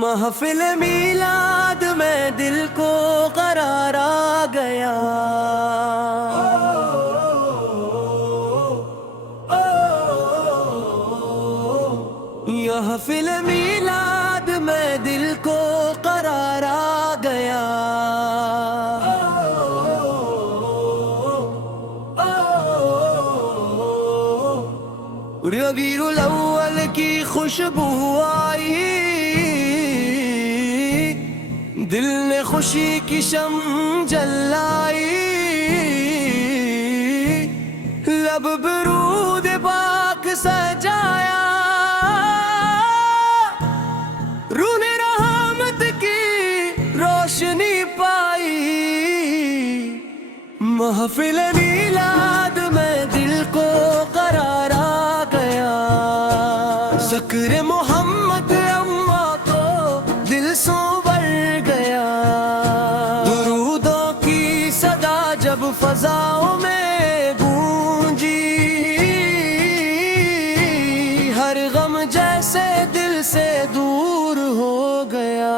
محفل میلاد میں دل کو قرار آ گیا، محفل میلاد میں دل کو قرار آ گیا، ربیع الاول کی خوشبو آئی، دل نے خوشی کی شمع جلائی، لب برود پاک سجایا، روح نے رحمت کی روشنی پائی، محفل میلاد میں دل کو قرار آ گیا، ذکر محمد اماں کو دل سنور گیا، درودوں کی صدا جب فضاؤں میں گونجی، ہر غم جیسے دل سے دور ہو گیا،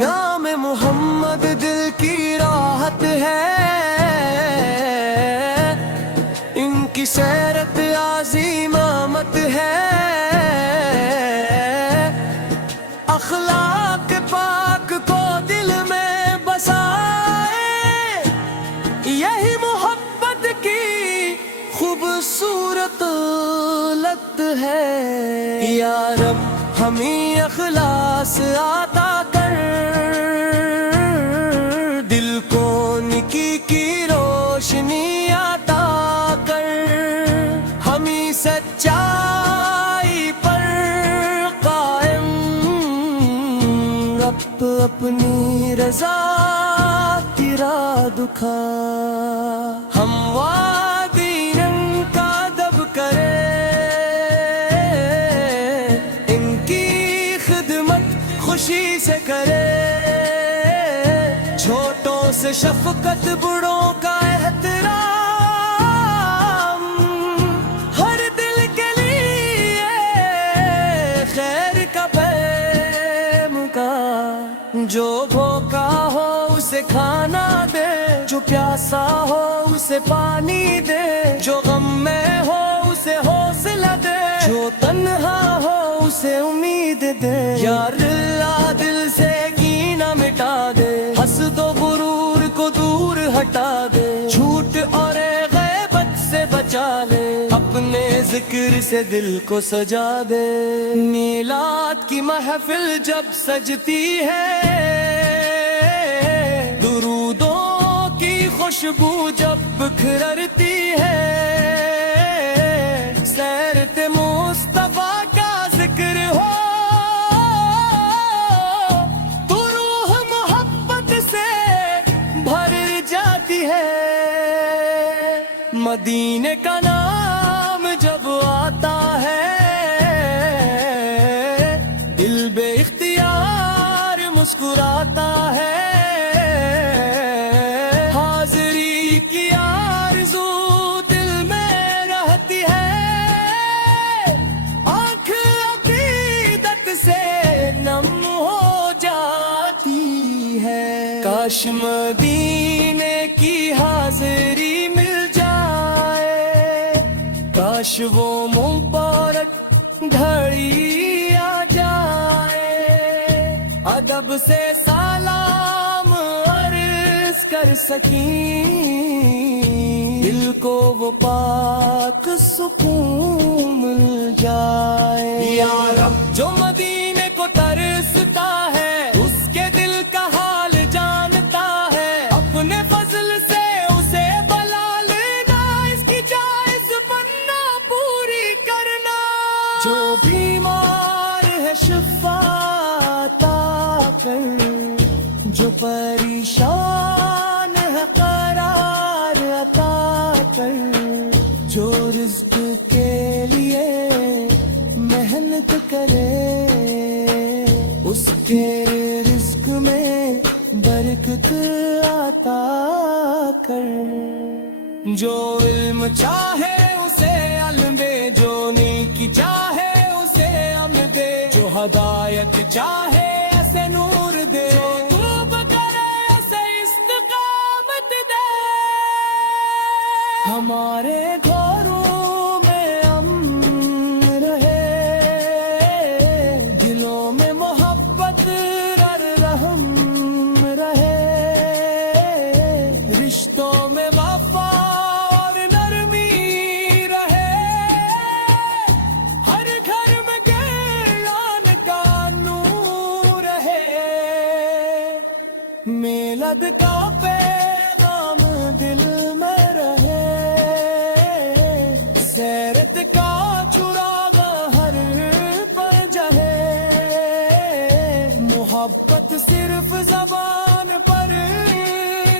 نام محمد دل کی راحت ہے، ان کی سیرت عظیم آمد ہے، اخلاق پاک کو دل میں بسائے، یہی محبت کی خوبصورت لت ہے، یا رب ہمیں اخلاص عطا کر، دل کو نیکی کی روشنی عطا کر، ہمیں سچائی پر قائم رب اپنی رضا کی راہ دکھا، ہم وادی رنگ کا دب کرے، ان کی خدمت خوشی سے کرے، چھوٹوں سے شفقت بڑوں کا احترام، ہر دل کے لیے خیر کا پیمکار، جو بھوکا ہو اسے کھانا دے، جو پیاسا ہو اسے پانی دے، جو غم میں ہو اسے حوصلہ دے، جو تنہا ہو اسے امید دے، یا اللہ دل سے کینہ مٹا دے، حسد و غرور کو دور ہٹا دے، جھوٹ اور غیبت سے بچا لے، اپنے ذکر سے دل کو سجا دے، میلاد کی محفل جب سجتی ہے، درودوں کی خوشبو جب بکھرتی ہے، سیرت مصطفیٰ کا ذکر ہو، تو روح محبت سے بھر جاتی ہے، مدینے کا نام جب آتا ہے، دل بے اختیار مسکراتا ہے، حاضری کی آرزو دل میں رہتی ہے، آنکھ عقیدت سے نم ہو جاتی ہے، کاش مدینے کی حاضری مل جائے، کاش وہ مبارک گھڑی آ جائے، ادب سے سلام عرض کر سکیں، دل کو وہ پاک سکون مل جائے، یا رب جو مدینے کو ترستا ہے، اس کے دل کا حال جانتا ہے، اپنے فضل سے اسے بلا لینا، اس کی جائز بننا پوری کرنا، جو بیمار ہے شفا عطا کر، جو پریشان ہے قرار عطا کر، جو رزق کے لیے محنت کرے، اس کے رزق میں برکت عطا کر، جو علم چاہے اسے علم دے، جو نیکی چاہے اسے عمل دے، جو ہدایت چاہے ایسے میلاد کا پیغام دل میں رہے، سیرت کا چراغ ہر پر جہے، محبت صرف زبان پر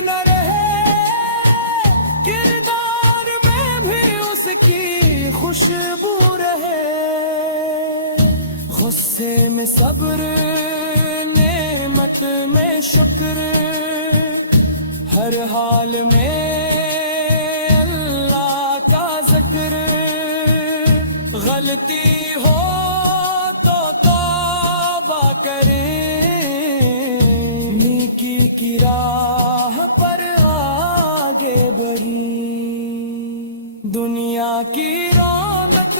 نہ رہے، کردار میں بھی اس کی خوشبو رہے، غصے میں صبر، نعمت میں شکر، ہر حال میں اللہ کا ذکر، غلطی ہو تو توبہ کریں، نیکی کی راہ پر آگے بڑھیں، دنیا کی رونق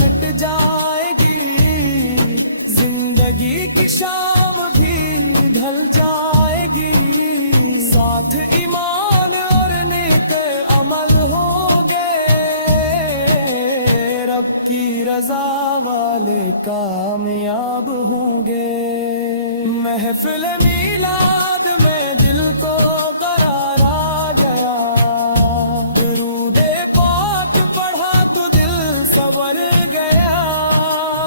مٹ جائے گی، زندگی کی شام بھی ڈھل جائے گی، ساتھ ایمان اور نیک عمل ہوں گے، رب کی رضا والے کامیاب ہوں گے، محفل میلاد میں دل کو قرار آ گیا، درود پاک پڑھا تو دل سنور گیا،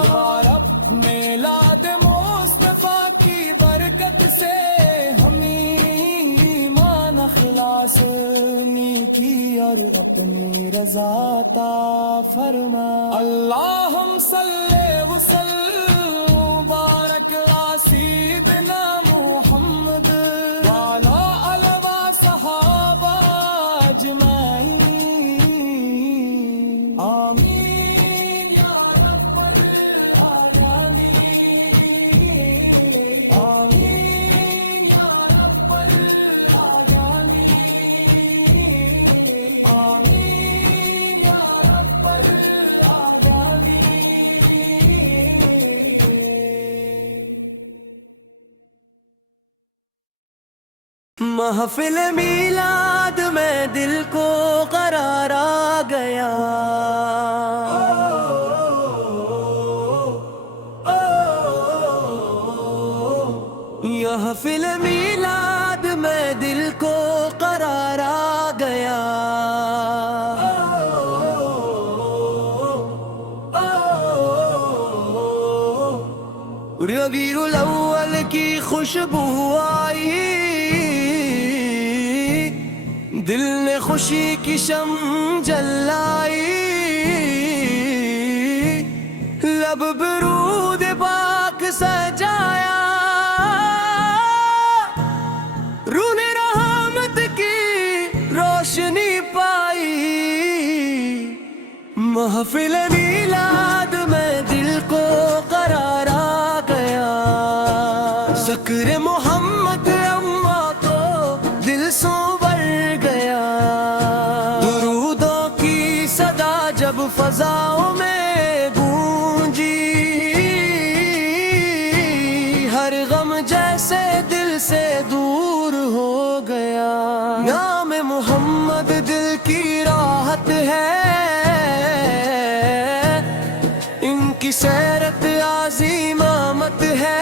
یا رب میلاد مصطفیٰ کی برکت سے ہمیں ایمان اخلاص نیکی اور اپنی رضا عطا فرما، اللہم صلی وسلم بارک علی سیدنا محمد وعلی آلہ و صحابہ اجمعین، آمین یا رب العالمین، آمین یا رب العالمین، آمین یا رب العالمین۔ محفل میلاد میں دل کو قرار آ گیا، محفل میلاد میں دل کو قرار آ گیا، ربیع الاول کی خوشبو آئی، دل نے خوشی کی شمع جلائی، لب برود پاک سجایا، روح نے رحمت کی روشنی پائی، محفل میلاد میں دل کو قرار آ گیا، ذکر محمد اما کو دل سنور گیا، درودوں کی صدا جب فضاؤں میں گونجی، ہر غم جیسے دل سے دور ہو گیا، نام محمد دل کی راحت ہے، ان کی سیرت عظیم آمد ہے،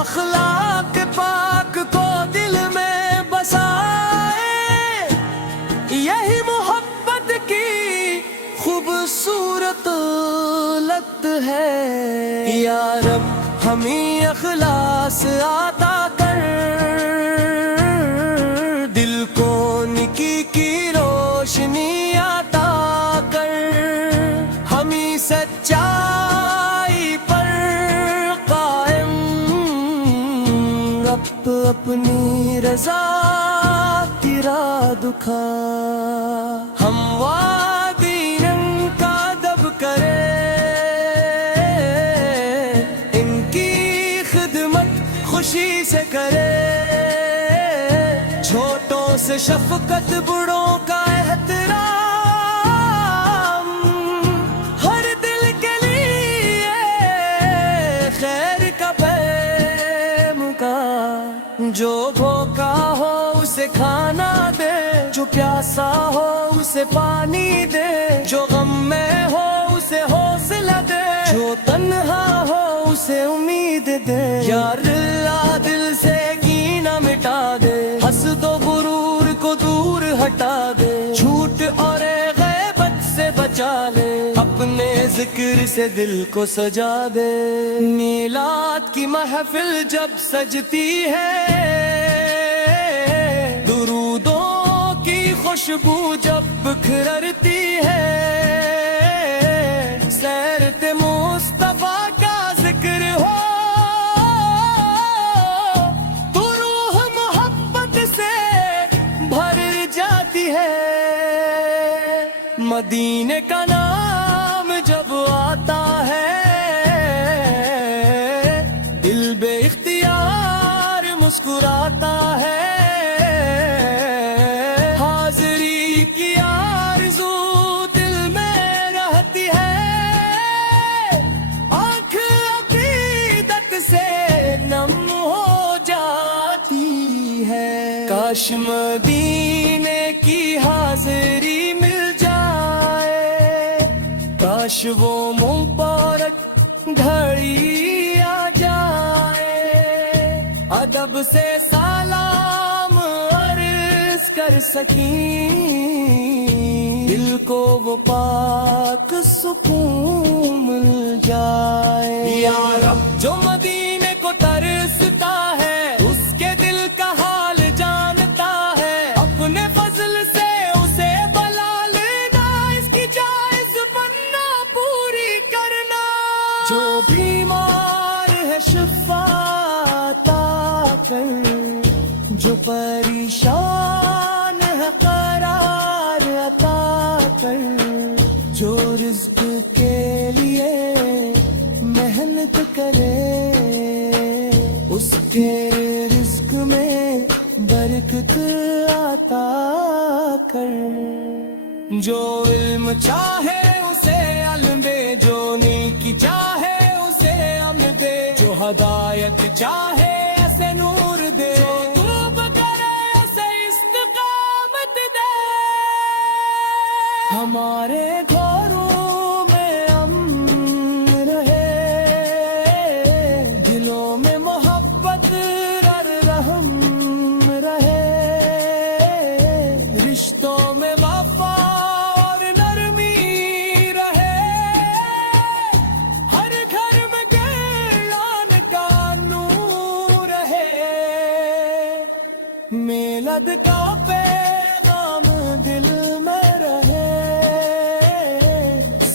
اخلاق پاک کو دل میں بسائے، یہی محبت کی خوبصورت لت ہے، یا رب ہمیں اخلاص عطا کر، دل کو نیکی کی روشنی عطا کر، ہمیں سچائی پر قائم، رب اپنی رضا کی راہ دکھا، ہم وادی رنگ کا دب کرے، ان کی خدمت خوشی سے کرے، چھوٹوں سے شفقت بڑوں کا احترام، ہر دل کے لیے خیر کا پیغام، جو بھوکا ہو اسے کھانا دے، جو پیاسا ہو اسے پانی دے، جو غم میں ہو اسے حوصلہ دے، جو تنہا ہو اسے امید دے، یار اللہ دل سے کینہ مٹا دے، حسد و غرور کو دور ہٹا دے، جھوٹ اور غیبت سے بچا لے، اپنے ذکر سے دل کو سجا دے۔ میلاد کی محفل جب سجتی ہے، درودوں کی خوشبو جب بکھرتی ہے، سیرت مصطفیٰ کا ذکر ہو تو روح محبت سے بھر جاتی ہے۔ مدینے کا نام جب آتا ہے، دل بے اختیار مسکراتا ہے، حاضری کی آرزو دل میں رہتی ہے، آنکھ عقیدت سے نم ہو جاتی ہے۔ کاش مدینے کی حاضری مل جائے، کاش وہ مبارک گھڑی آ جائے، ادب سے سلام عرض کر سکیں، دل کو وہ پاک سکون مل جائے۔ یا رب جو مدینے کو ترستا ہے، اس کے دل کا حال جانتا ہے، اپنے فضل سے اسے بلا لینا، اس کی جائز بننا پوری کرنا، جو بیمار ہے شفا عطا کر، جو پریشان ہے قرار عطا کر، جو رزق کے لیے محنت کرے، اس کے رزق میں برکت عطا کر، جو علم چاہے اسے علم دے، جو نیکی چاہے اسے عمل دے، جو ہدایت چاہے اسے نور دے، جو توب کرے اسے استقامت دے۔ ہمارے گھروں میں امن رہے، دلوں میں محبت رحم رہے، رشتوں میں وفا اور نرمی رہے، ہر گھر میں قرآن کا نور رہے، میلاد کا پیغام دل میں رہے،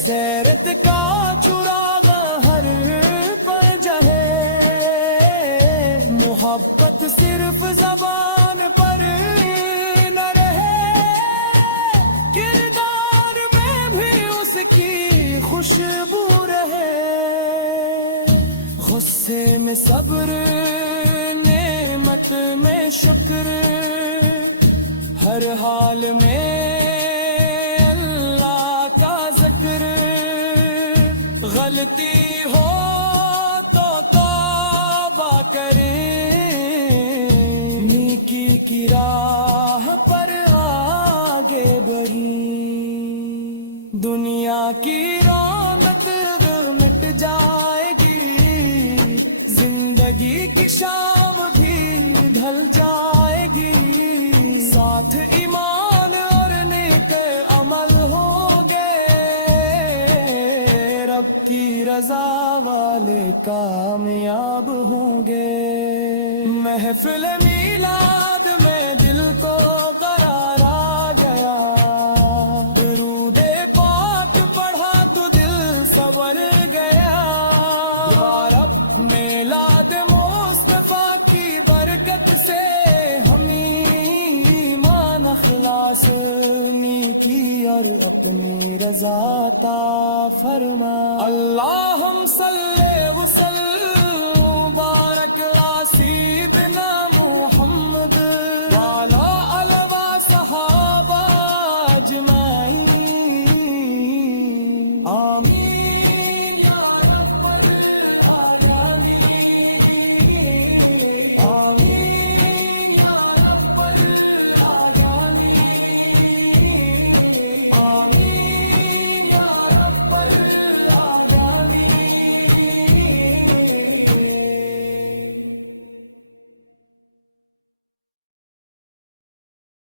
سیرت کا چراغ ہر پر جہے، محبت صرف زبان پر نہ رہے، کردار میں بھی اس کی خوشبو رہے، غصے میں صبر نعمت میں شکر، ہر حال میں اللہ کا ذکر، غلطی ہو تو توبہ کریں، نیکی کی راہ پر آگے بڑھیں، دنیا کی رونق مٹ جائے گی، زندگی کی شام بھی ڈھل جائے گی، ساتھ ایمان اور نیک عمل ہوں گے، رب کی رضا والے کامیاب ہوں گے۔ محفل میلاد میں دل کو قرار آ گیا، درود پاک پڑھا تو دل سنور گیا، یا رب میلاد مصطفیٰ کی برکت سے ہمیں ایمان اخلاص نیکی اور اپنی رضا عطا فرما۔ اللہم صلی وسلم بارک علی سیدنا محمد وعلی آلہ و صحابہ اجمعین۔